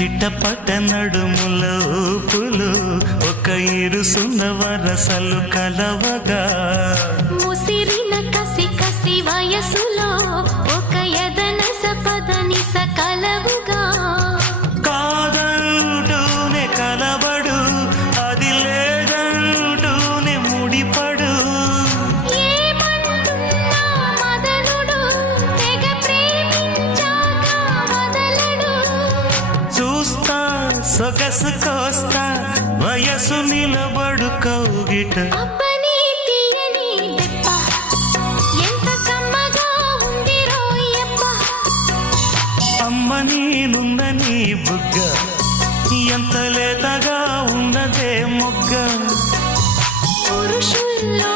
చిట్టపట్ట నడుముల ఊపులు ఒక ఇరుసున్న వరసలు కలవగా ముసిరిన కసి కసి వయసులో ఒక యదనస పదనిస కలవుగా కాదంటూనే కలబడు అది లేదంటూనే ముడిపడు ఏమంటున్నా మదనుడు తెగ ప్రేమించాక వదలడు చూస్తా సొగసు కోస్తా వయసు నిలబడు కౌగిట అబ్బని తీయని దెబ్బ ఎంత కమ్మగా ఉంది రోయప్ప అమ్మ నేనున్న నీ బుగ్గ ఎంత లేతగా ఉన్నదే మొగ్గ పురుషుల్లో